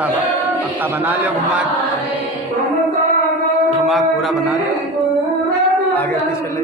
पत्ता बना लियो, घुमा पूरा बना लियो, आगे पीछे ले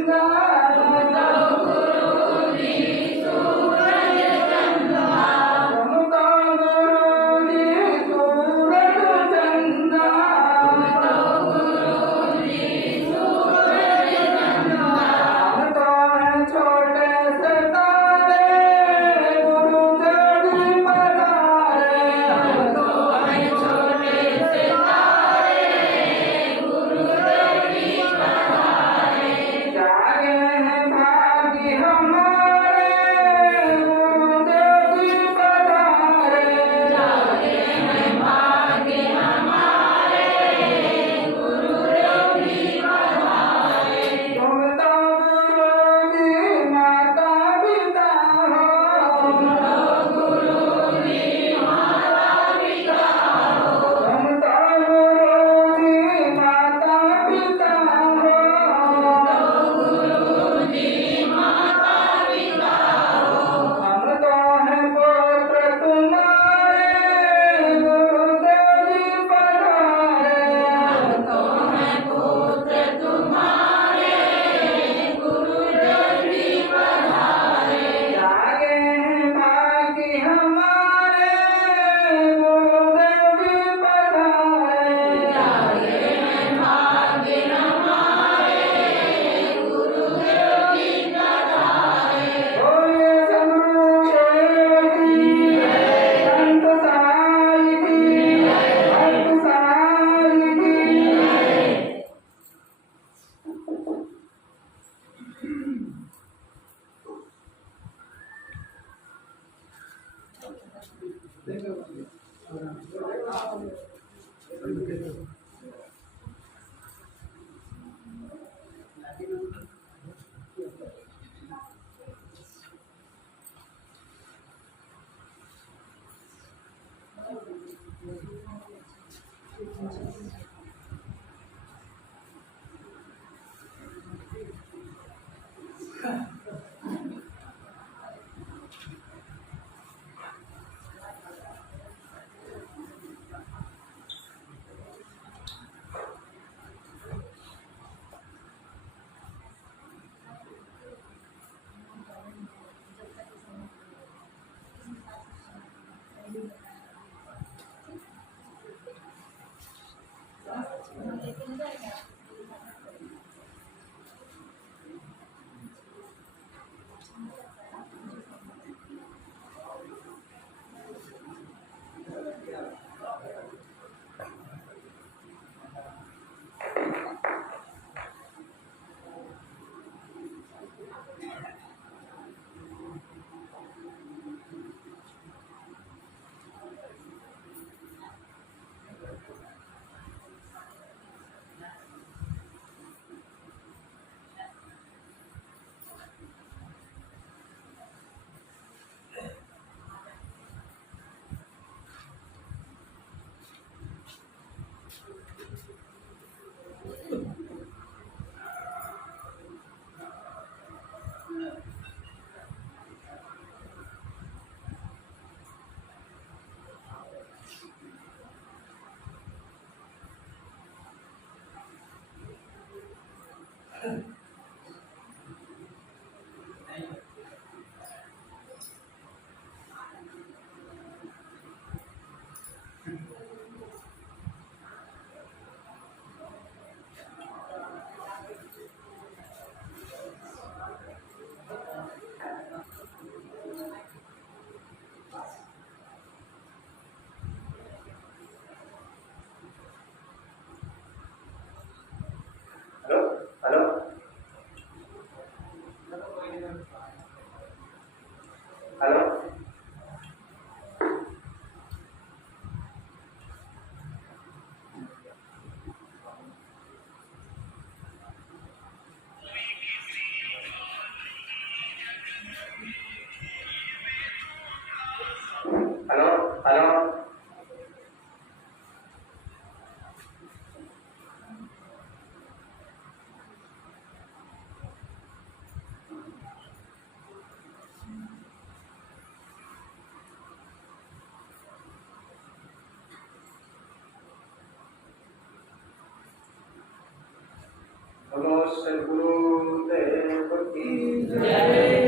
सद्गुरुदेव की जय।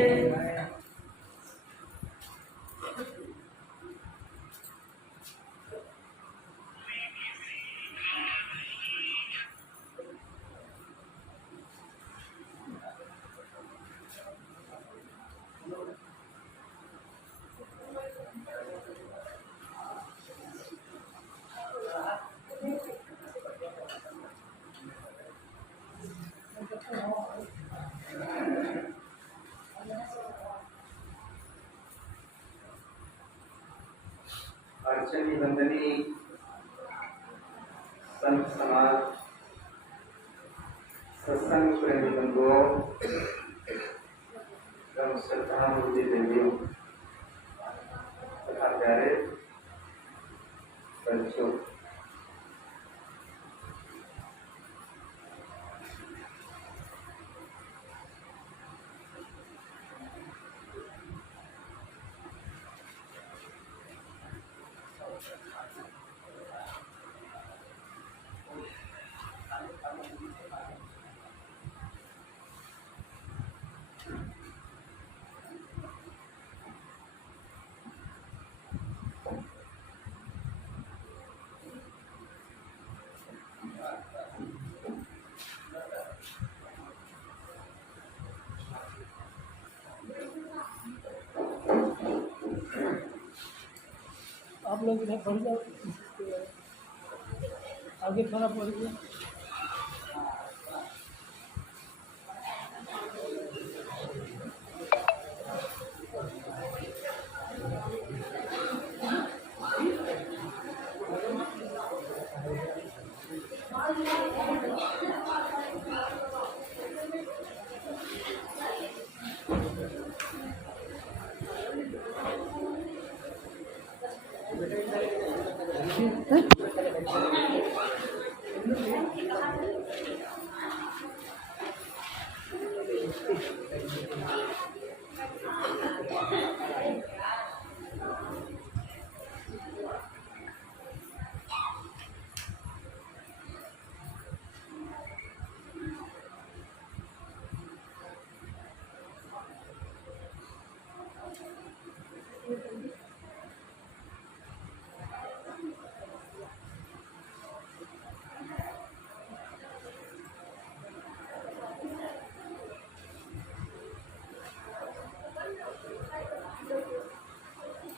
अर्चनी वंदनी संत समाज सत्संग प्रेमी बंधुओं एवं श्रद्धामूर्ति देवियों तथा प्यारे बच्चों, आप लोग इधर बढ़ जाओ, आगे थोड़ा बढ़ गया।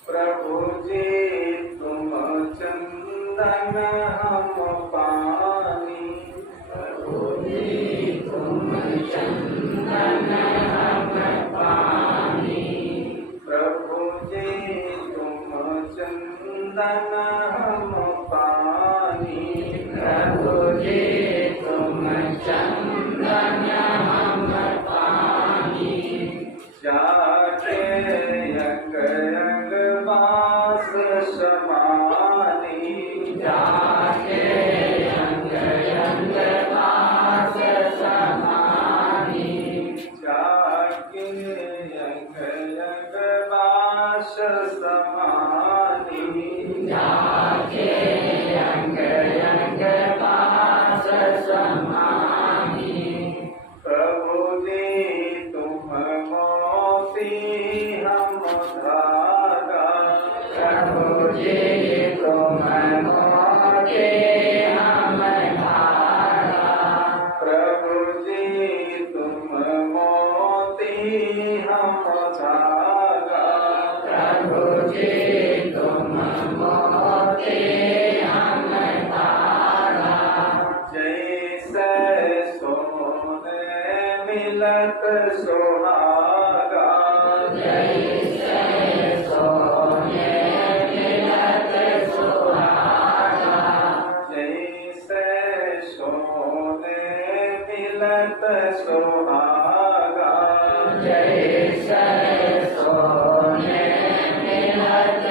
प्रभु जी तुम चंदन हम पानी, प्रभु जी तुम चंदन हम पानी, प्रभु जी तुम चंदन हम पानी, प्रभु जी तुम चंदन हम पानी, जाके अंग अंग वास समानी, जाके अंग अंग वास समानी, जाके अंग अंग वास समानी, जाके अंग अंग वास समानी, प्रभु जी तुम मोती हम धागा, प्रभु जी तुम मोती हम धागा, प्रभु जी तुम मोती हम धागा, प्रभु जी तुम मोती हम धागा, जैसे सोने मिलत सुहागा, जैसे सोने मिलत सुहागा, जैसे सोने मिलत सुहागा, जैसे सोने मिलत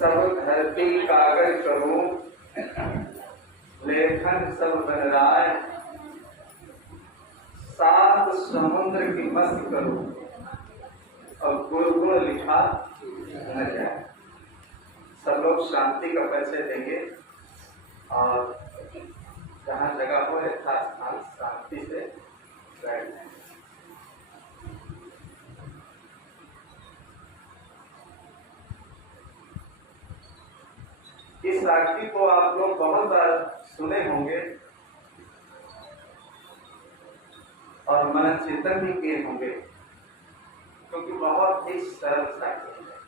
सब धरती कागज करूं, लेखन सब बन राय, सात सात समुद्र की मस्त करूं और गुरु लिखा न जाए। सब लोग शांति का परिचय देंगे और जहाँ जगह हो यथास्थान शांति से बैठ जाए। इस आकृति को आप लोग बहुत बार सुने होंगे और मनन चिंतन भी किए होंगे, क्योंकि बहुत ही सरल साकृति है।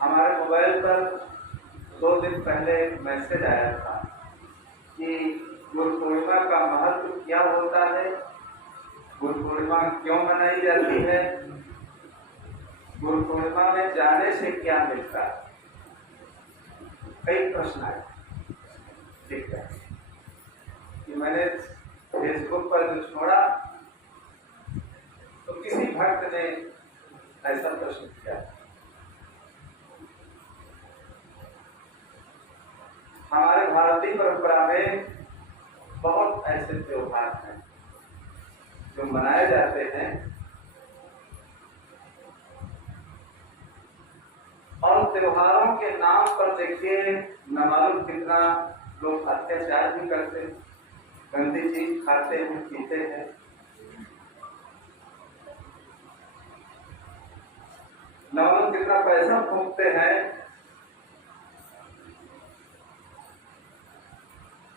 हमारे मोबाइल पर 2 दिन पहले मैसेज आया था कि गुरु पूर्णिमा का महत्व क्या होता है, गुरु पूर्णिमा क्यों मनाई जाती है, गुरु पूर्णिमा में जाने से क्या मिलता है। कई प्रश्न आए। ठीक है कि मैंने फेसबुक पर जो छोड़ा तो किसी भक्त ने ऐसा प्रश्न किया। हमारे भारतीय परंपरा में बहुत ऐसे त्योहार हैं जो मनाए जाते हैं और त्योहारों के नाम पर देखिए न मालूम कितना लोग अत्याचार भी करते हैं, गंदी चीज खाते हैं, पीते हैं। न मालूम कितना पैसा फूंकते हैं।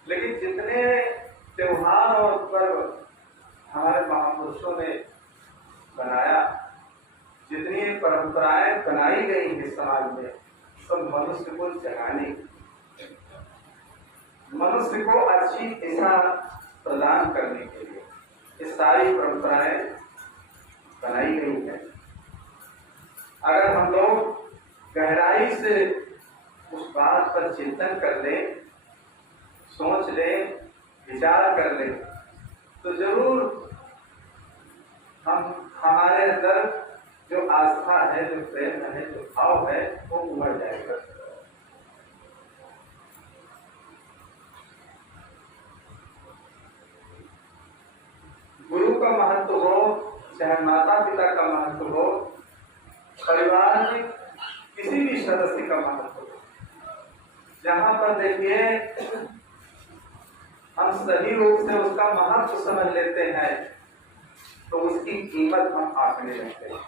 लेकिन जितने त्योहार और पर्व हमारे महापुरुषों ने बनाया, जितनी परंपराएं बनाई गई है समाज में, सब मनुष्य को जगाने, मनुष्य को अच्छी दिशा प्रदान करने के लिए ये सारी परंपराएं बनाई गई है। अगर हम लोग गहराई से उस बात पर चिंतन कर लें, सोच लें, विचार कर लें, तो जरूर हमारे अंदर जो आस्था है, जो प्रेम है, जो भाव है, वो उमड़ जाएगा। गुरु का महत्व हो, चाहे माता पिता का महत्व हो, परिवार में किसी भी सदस्य का महत्व हो, जहां पर देखिए हम सही रूप से उसका महत्व समझ लेते हैं तो उसकी कीमत हम आंकने लगते हैं।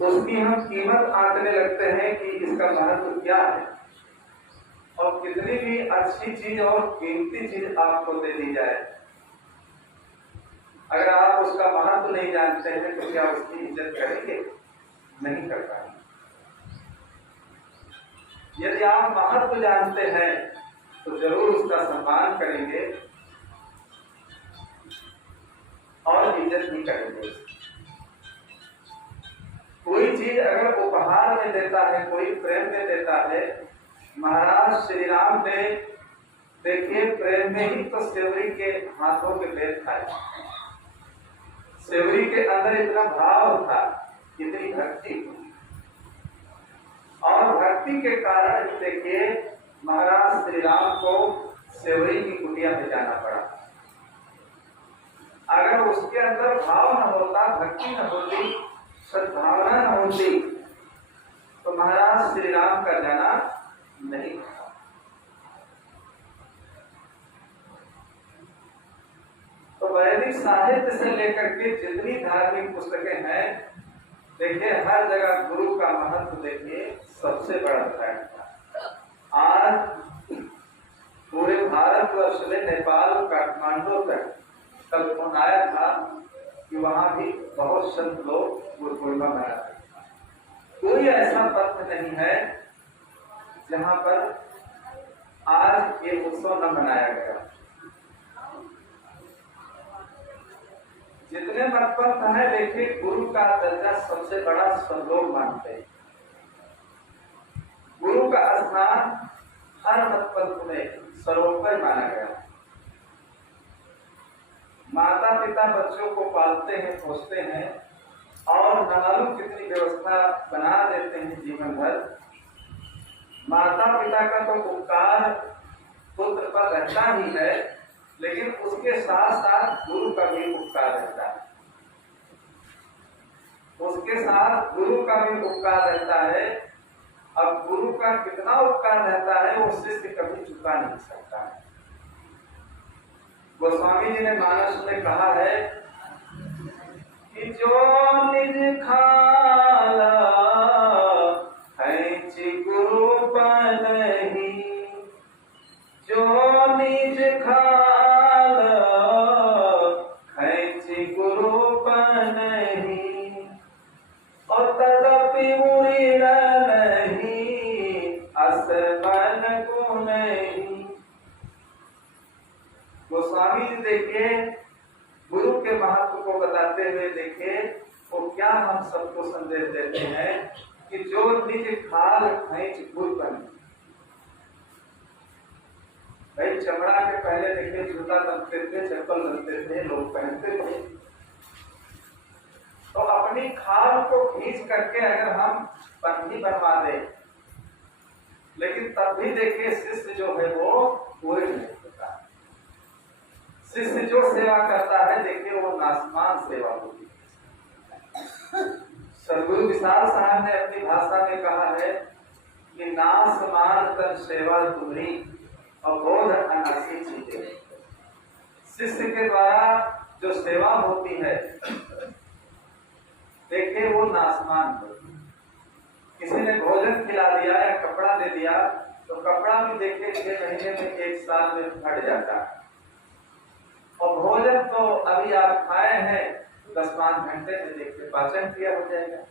उसकी हम कीमत आंकने लगते हैं कि इसका महत्व क्या है। और कितनी भी अच्छी चीज और कीमती चीज आपको दे दी जाए, अगर आप उसका महत्व नहीं जानते हैं तो क्या उसकी इज्जत करेंगे? नहीं कर पाएंगे। यदि आप महत्व जानते हैं तो जरूर उसका सम्मान करेंगे और इज्जत भी करेंगे। कोई चीज अगर उपहार में देता है, कोई प्रेम में देता है, महाराज श्री राम ने देखिए प्रेम में ही तो सेवरी के हाथों के बेर खाए। सेवरी के अंदर इतना भाव था, इतनी भक्ति, और भक्ति के कारण देखिए महाराज श्री राम को सेवरी की कुटिया में जाना पड़ा। अगर उसके अंदर भाव न होता, भक्ति न होती, सद्भावना न होती, तो महाराज श्री राम का जाना नहीं था। तो वैदिक साहित्य से लेकर के जितनी धार्मिक पुस्तकें हैं, देखिए हर जगह गुरु का महत्व देखिए सबसे बड़ा फैक्ट था। आज पूरे भारतवर्ष में नेपाल काठमांडू तक कल फोन आया था कि वहां भी बहुत संत लोग गुरु पूर्णिमा मनाते हैं। कोई ऐसा पथ नहीं है जहां पर आज ये उत्सव न मनाया गया। जितने मत पंथ है देखिए गुरु का दर्जा सबसे बड़ा सब लोग मानते हैं। गुरु का स्थान हर मत पंथ में सर्वोपरि माना गया। माता पिता बच्चों को पालते हैं, पोसते हैं, और न मालूम कितनी व्यवस्था बना देते हैं जीवन भर। माता पिता का तो उपकार पुत्र पर रहता ही है, लेकिन उसके साथ साथ गुरु का भी उपकार रहता है। उसके साथ गुरु का भी उपकार रहता है। अब गुरु का कितना उपकार रहता है वो शिष्य कभी चुका नहीं सकता है। गोस्वामी जी ने मानस में कहा है कि जो निज खाला है गुरु पनहि, जो निज खाला है गुरु पनहि, और तदपि मुरीण नहीं असमन को नहीं। गोस्वामी जी देखिए गुरु के महत्व को बताते हुए देखिए वो क्या हम सबको संदेश देते हैं कि जो निज खाल खींच गुरु बने। भाई चमड़ा के पहले देखिए जूता बनते थे, चप्पल बनते थे, लोग पहनते थे। तो अपनी खाल को खींच करके अगर हम पन्नी बनवा दें, लेकिन तब भी देखिए शिष्य जो है वो पूरे नहीं होता। शिष्य जो सेवा करता है देखिए वो नासमान सेवा होती है। सदगुरु विशाल साहब ने अपनी भाषा में कहा है कि नासमान तन सेवा तुम्हारी और बोध अनासी चीजें। शिष्य के द्वारा जो सेवा होती है देखिए वो नासमान होती है। किसी ने भोजन खिला दिया या कपड़ा दे दिया तो कपड़ा भी देखिए 6 महीने में 1 साल में फट जाता है, और भोजन तो अभी आप खाए हैं 10-5 घंटे में देखिए पाचन क्रिया हो जाएगा।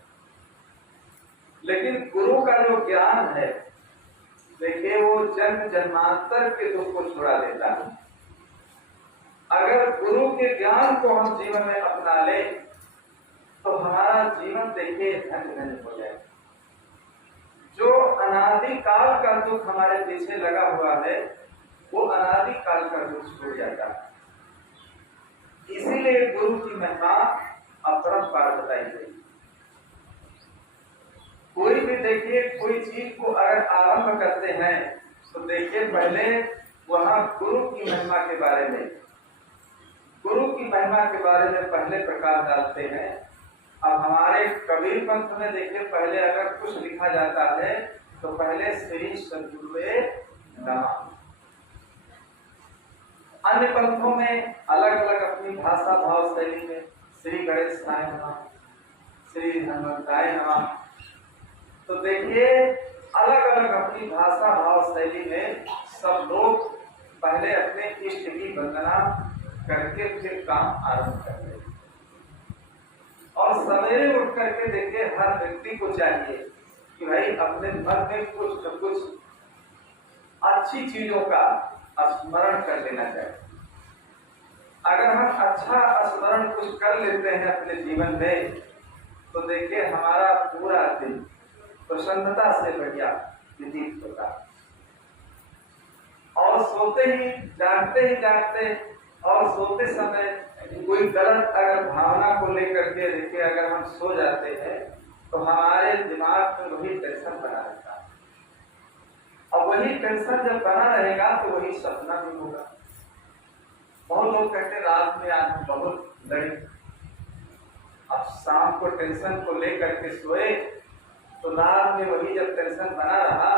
लेकिन गुरु का जो ज्ञान है देखिए वो जन्म जन्मांतर के दुख को छुड़ा देता है। अगर गुरु के ज्ञान को हम जीवन में अपना ले तो हमारा जीवन देखिए धन्य धन्य हो जाएगा। जो अनादि काल का दुख हमारे पीछे लगा हुआ है वो अनादि काल का दुख छूट जाता है। इसीलिए गुरु की महिमा अपरंपार बताई गई। कोई भी देखिए कोई चीज को अगर आरंभ करते हैं तो देखिए पहले वहां गुरु की महिमा के बारे में पहले प्रकाश डालते हैं। अब हमारे कबीर पंथ में देखिए पहले अगर कुछ लिखा जाता है तो पहले श्री सद्गुरुवे नमः। अन्य पंथों में अलग अलग अपनी भाषा भाव शैली में श्री गणेशाय नमः, श्री हनुमंताय नमः। तो देखिए अलग अलग अपनी भाषा भाव शैली में सब लोग पहले अपने इष्ट की वंदना करके फिर काम आरंभ करते हैं। और सवेरे उठ करके देखिए हर व्यक्ति को चाहिए कि भाई अपने मन में कुछ न कुछ अच्छी चीजों का स्मरण कर लेना चाहिए। अगर हम अच्छा स्मरण कुछ कर लेते हैं अपने जीवन में तो देखिए हमारा पूरा दिन प्रसन्नता से बढ़िया व्यतीत होता। और सोते ही जागते और सोते समय कोई गलत अगर भावना को लेकर के देखिए अगर हम सो जाते हैं तो हमारे दिमाग में वही टेंशन बना रहता है, और वही टेंशन जब बना रहेगा तो वही सपना भी होगा। बहुत लोग कहते रात में आज बहुत लड़ी, अब शाम को टेंशन को लेकर के सोए तो रात में वही जब टेंशन बना रहा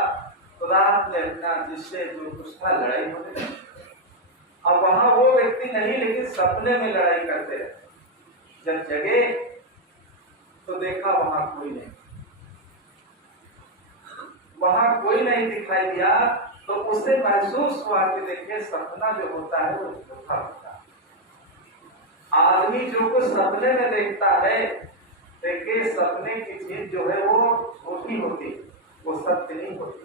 तो रात में अपना जिससे जो कुछ था लड़ाई होने लगी। अब वहां वो व्यक्ति नहीं लेकिन सपने में लड़ाई करते रहे। जब जगे तो देखा वहां कोई नहीं दिखाई दिया तो उसे महसूस हुआ कि देखिए सपना जो होता है वो धोखा होता है। आदमी जो कुछ सपने में देखता है देखिए सपने की चीज जो है वो झूठी होती, वो सत्य नहीं होती।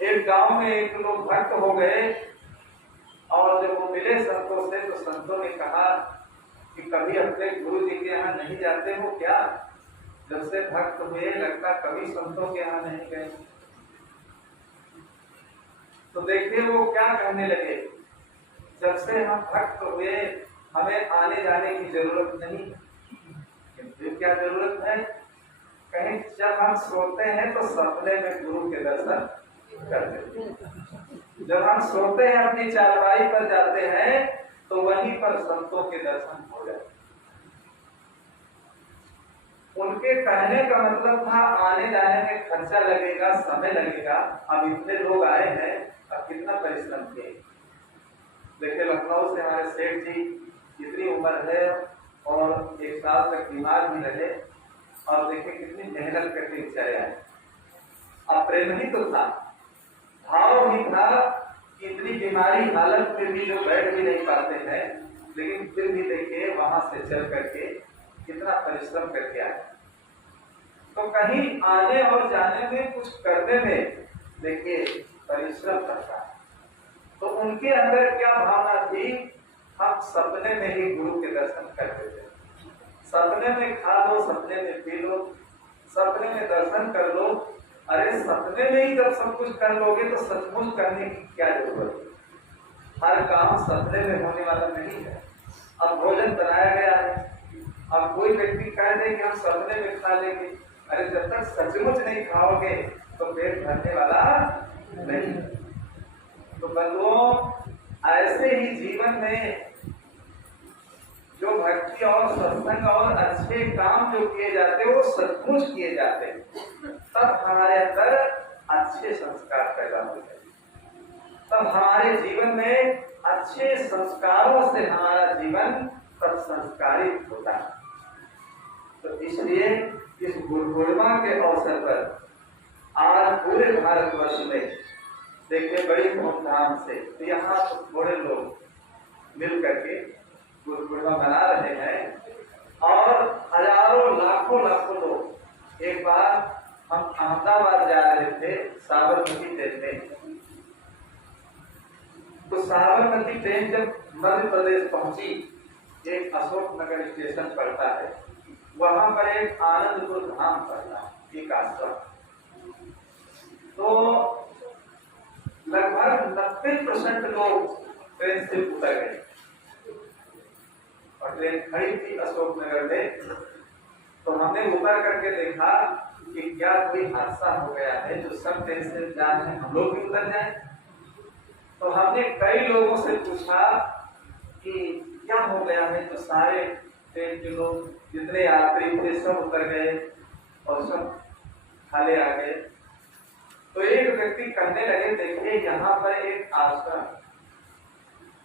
एक गांव में एक लोग भक्त हो गए और जब वो मिले संतों से तो संतों ने कहा कि कभी अपने गुरु जी के यहाँ नहीं जाते हो क्या? जब से भक्त हुए लगता कभी संतों के यहाँ नहीं गए। तो देखिए वो क्या कहने लगे, जब से हम भक्त हुए हमें आने जाने की जरूरत नहीं, फिर क्या जरूरत है? कहीं जब हम सोते हैं तो सपने में गुरु के दर्शन करते हैं। जब हम सोते हैं अपनी चारपाई पर जाते हैं तो वहीं पर संतों के दर्शन हो जाते हैं। उनके कहने का मतलब था आने जाने में खर्चा लगेगा, समय लगेगा। अब इतने लोग आए हैं, अब कितना परिश्रम किए। देखिए लखनऊ से हमारे सेठ जी इतनी उम्र है और 1 साल तक बीमार भी रहे और देखिए कितनी मेहनत करके चले आए। अब प्रेम ही तो था, भाव ही था कि इतनी बीमारी हालत में भी जो बैठ भी नहीं पाते हैं, लेकिन फिर भी देखिए वहां से चल करके कितना परिश्रम करके आए। तो कहीं आने और जाने में, कुछ करने में देखिए परिश्रम करता है। तो उनके अंदर क्या भावना थी? हम सपने में ही गुरु के दर्शन करते थे। सपने में खा लो, सपने में पी लो, सपने में दर्शन कर लो। अरे सपने में ही जब सब कुछ कर लोगे तो सचमुच करने की क्या जरूरत है? हर काम सपने में होने वाला नहीं है। अब भोजन बनाया गया है, अब कोई व्यक्ति कह दे कि हम सपने में खा लेंगे, अरे जब तक सचमुच नहीं खाओगे तो पेट भरने वाला नहीं। तो बंधुओं, ऐसे ही जीवन में जो भक्ति और सत्संग और अच्छे काम जो किए जाते वो सचमुच किए जाते, तब हमारे अंदर अच्छे संस्कार पैदा होते हैं। तब हमारे जीवन में अच्छे संस्कारों से हमारा जीवन तब संस्कारित होता है। तो इसलिए इस गुरु पूर्णिमा के अवसर पर आज पूरे भारतवर्ष में देखिए बड़ी धूमधाम से, तो यहाँ तो थोड़े लोग मिल करके गुरु पूर्णिमा मना रहे हैं और हजारों लाखों लोग। एक बार हम अहमदाबाद जा रहे थे साबरमती ट्रेन में, तो साबरमती ट्रेन जब मध्य प्रदेश पहुंची, एक अशोक नगर स्टेशन पड़ता है, वहां पर एक आनंदपुर धाम पड़ता है, एक आश्रम। तो लगभग 90% लोग ट्रेन से उतर गए और ट्रेन खड़ी थी अशोक नगर में। तो हमने उतर करके देखा कि क्या कोई हादसा हो गया है जो सब ट्रेन से जा रहे हैं, हम लोग भी उतर जाएं। तो हमने कई लोगों से पूछा कि क्या हो गया है, तो सारे ट्रेन के लोग जितने यात्री थे सब उतर गए और सब खाले आ गए। तो एक व्यक्ति कहने लगे, देखिए यहाँ पर एक आश्रम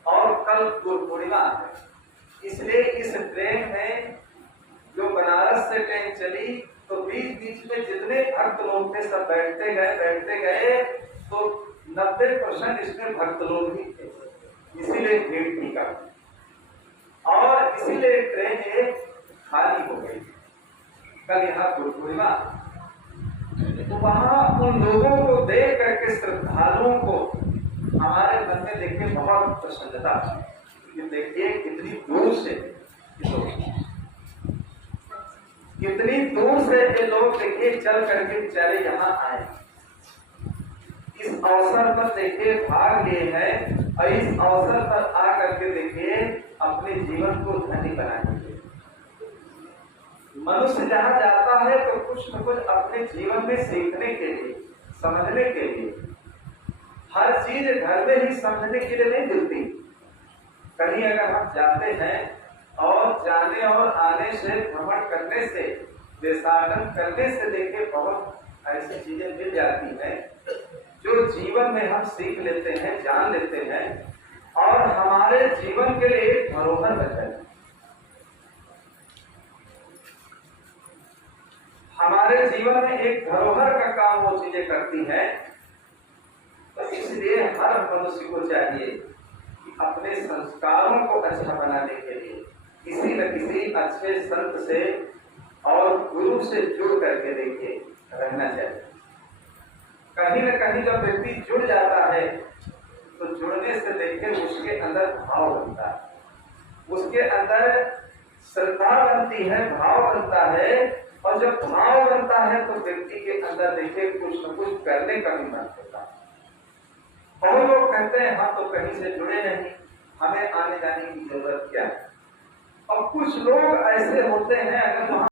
और कल गुरु पूर्णिमा है, इसलिए इस ट्रेन में जो बनारस से ट्रेन चली तो बीच में जितने भक्त लोग थे सब बैठते गए, तो 90% इसमें भक्त लोग ही थे, इसीलिए भीड़ थी कम और इसीलिए ट्रेन खाली हो गई। कल यहाँ गुरु पूर्णिमा, तो वहां उन लोगों को देख करके, श्रद्धालुओं को हमारे मन में देखिए बहुत प्रसन्नता कि देखिए कितनी दूर से ये लोग देखिए चल करके बेचारे यहाँ आए, इस अवसर पर देखिए भाग लिए हैं और इस अवसर पर आकर के देखिए अपने जीवन को धन्य बनाएंगे। मनुष्य जहाँ जाता है तो कुछ न कुछ अपने जीवन में सीखने के लिए, समझने के लिए, हर चीज घर में ही समझने के लिए नहीं मिलती। कहीं अगर हम जाते हैं और जाने और आने से, भ्रमण करने से, देशाटन करने से देखिए बहुत ऐसी चीजें मिल जाती हैं जो जीवन में हम सीख लेते हैं, जान लेते हैं और हमारे जीवन के लिए एक धरोहर बन जाती है। हमारे जीवन में एक धरोहर का काम वो चीजें करती हैं। तो इसलिए हर मनुष्य को चाहिए कि अपने संस्कारों को अच्छा बनाने के लिए किसी न किसी अच्छे संत से और गुरु से जुड़ करके देखिए रहना चाहिए। कहीं न कहीं जब व्यक्ति जुड़ जाता है तो जुड़ने से देखिए उसके अंदर भाव बनता है, उसके अंदर श्रद्धा बनती है, भाव बनता है और जब भाव बनता है तो व्यक्ति के अंदर देखिए कुछ न कुछ करने का भी मन होता है। बहुत लोग कहते हैं हम तो कहीं से जुड़े नहीं, हमें आने जाने की जरूरत क्या है। अब कुछ लोग ऐसे होते हैं, अगर